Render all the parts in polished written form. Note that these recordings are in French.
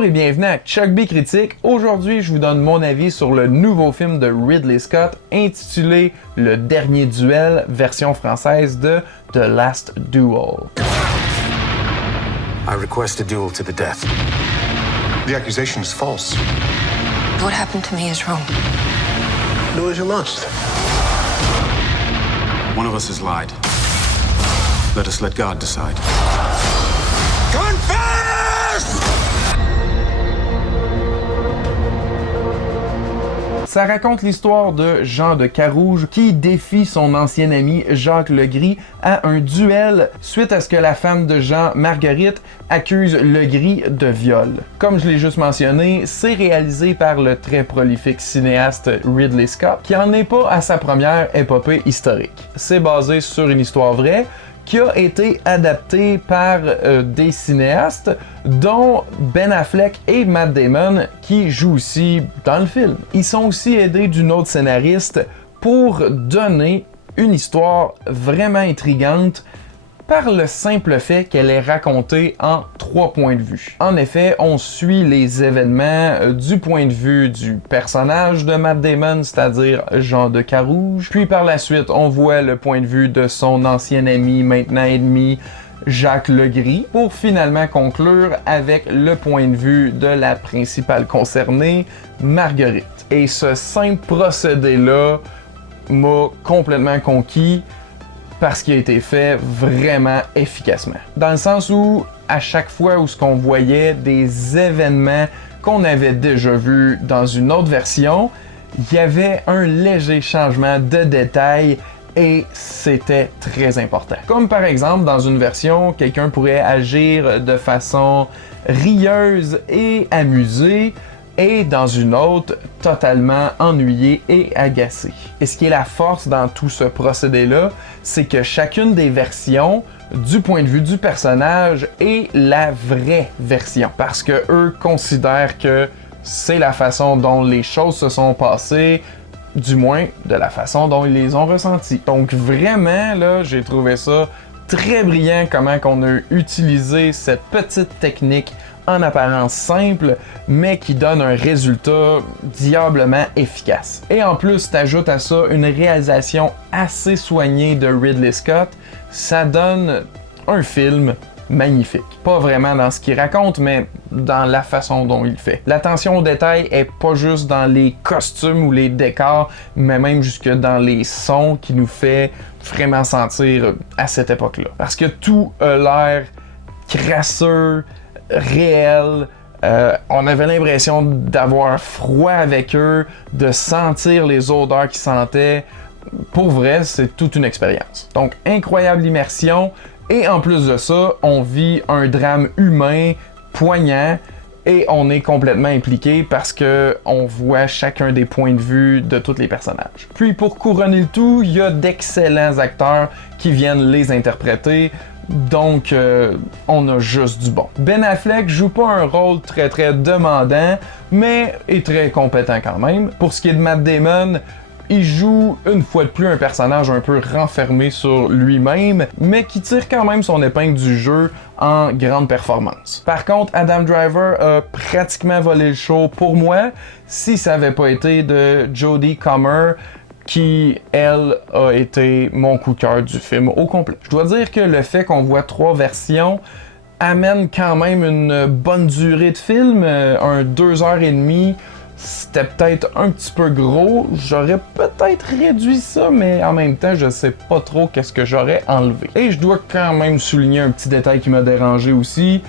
Bonjour et bienvenue à Chuck B Critique. Aujourd'hui, je vous donne mon avis sur le nouveau film de Ridley Scott intitulé Le Dernier Duel, version française de The Last Duel. I request a duel to the death. The accusation is false. What happened to me is wrong. Do as you must. One of us has lied. Let us let God decide. Confess! Ça raconte l'histoire de Jean de Carouge qui défie son ancien ami Jacques Legris à un duel suite à ce que la femme de Jean, Marguerite, accuse Legris de viol. Comme je l'ai juste mentionné, c'est réalisé par le très prolifique cinéaste Ridley Scott qui en est pas à sa première épopée historique. C'est basé sur une histoire vraie qui a été adapté par des cinéastes, dont Ben Affleck et Matt Damon, qui jouent aussi dans le film. Ils sont aussi aidés d'une autre scénariste pour donner une histoire vraiment intrigante par le simple fait qu'elle est racontée en 3 points de vue. En effet, on suit les événements du point de vue du personnage de Matt Damon, c'est-à-dire Jean de Carouge, puis par la suite, on voit le point de vue de son ancien ami, maintenant ennemi, Jacques Legris, pour finalement conclure avec le point de vue de la principale concernée, Marguerite. Et ce simple procédé-là m'a complètement conquis, parce qu'il a été fait vraiment efficacement. Dans le sens où, à chaque fois où ce qu'on voyait des événements qu'on avait déjà vus dans une autre version, il y avait un léger changement de détail et c'était très important. Comme par exemple, dans une version, quelqu'un pourrait agir de façon rieuse et amusée, et dans une autre, totalement ennuyé et agacé. Et ce qui est la force dans tout ce procédé-là, c'est que chacune des versions, du point de vue du personnage, est la vraie version. Parce que eux considèrent que c'est la façon dont les choses se sont passées, du moins de la façon dont ils les ont ressenties. Donc vraiment, là, j'ai trouvé ça très brillant comment qu'on a utilisé cette petite technique en apparence simple, mais qui donne un résultat diablement efficace. Et en plus, t'ajoutes à ça une réalisation assez soignée de Ridley Scott, ça donne un film magnifique. Pas vraiment dans ce qu'il raconte, mais dans la façon dont il le fait. L'attention au détail est pas juste dans les costumes ou les décors, mais même jusque dans les sons qui nous fait vraiment sentir à cette époque-là. Parce que tout a l'air crasseux, réel. On avait l'impression d'avoir froid avec eux, de sentir les odeurs qu'ils sentaient. Pour vrai, c'est toute une expérience. Donc, incroyable immersion. Et en plus de ça, on vit un drame humain, poignant, et on est complètement impliqué parce que on voit chacun des points de vue de tous les personnages. Puis pour couronner le tout, il y a d'excellents acteurs qui viennent les interpréter. Donc, on a juste du bon. Ben Affleck joue pas un rôle très demandant, mais est très compétent quand même. Pour ce qui est de Matt Damon, il joue une fois de plus un personnage un peu renfermé sur lui-même, mais qui tire quand même son épingle du jeu en grande performance. Par contre, Adam Driver a pratiquement volé le show pour moi, si ça avait pas été de Jodie Comer, qui, elle, a été mon coup de cœur du film au complet. Je dois dire que le fait qu'on voit 3 versions amène quand même une bonne durée de film, un 2h30, c'était peut-être un petit peu gros, j'aurais peut-être réduit ça, mais en même temps, je sais pas trop qu'est-ce que j'aurais enlevé. Et je dois quand même souligner un petit détail qui m'a dérangé aussi.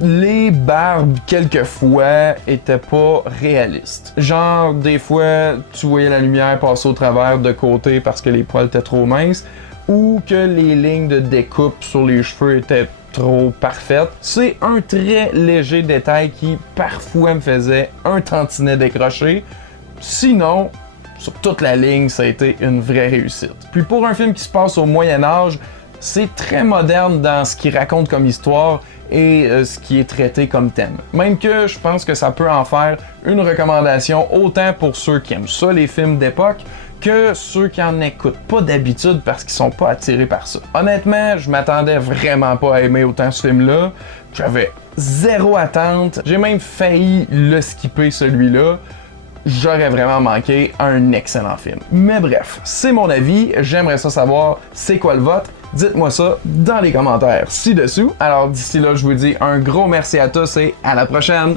Les barbes, quelquefois, étaient pas réalistes. Genre, des fois, tu voyais la lumière passer au travers de côté parce que les poils étaient trop minces, ou que les lignes de découpe sur les cheveux étaient trop parfaites. C'est un très léger détail qui, parfois, me faisait un tantinet décroché. Sinon, sur toute la ligne, ça a été une vraie réussite. Puis pour un film qui se passe au Moyen-Âge, c'est très moderne dans ce qu'il raconte comme histoire et ce qui est traité comme thème. Même que je pense que ça peut en faire une recommandation autant pour ceux qui aiment ça, les films d'époque, que ceux qui en écoutent pas d'habitude parce qu'ils sont pas attirés par ça. Honnêtement, je m'attendais vraiment pas à aimer autant ce film-là. J'avais zéro attente. J'ai même failli le skipper celui-là. J'aurais vraiment manqué un excellent film. Mais bref, c'est mon avis. J'aimerais ça savoir c'est quoi le vote. Dites-moi ça dans les commentaires ci-dessous. Alors d'ici là, je vous dis un gros merci à tous et à la prochaine!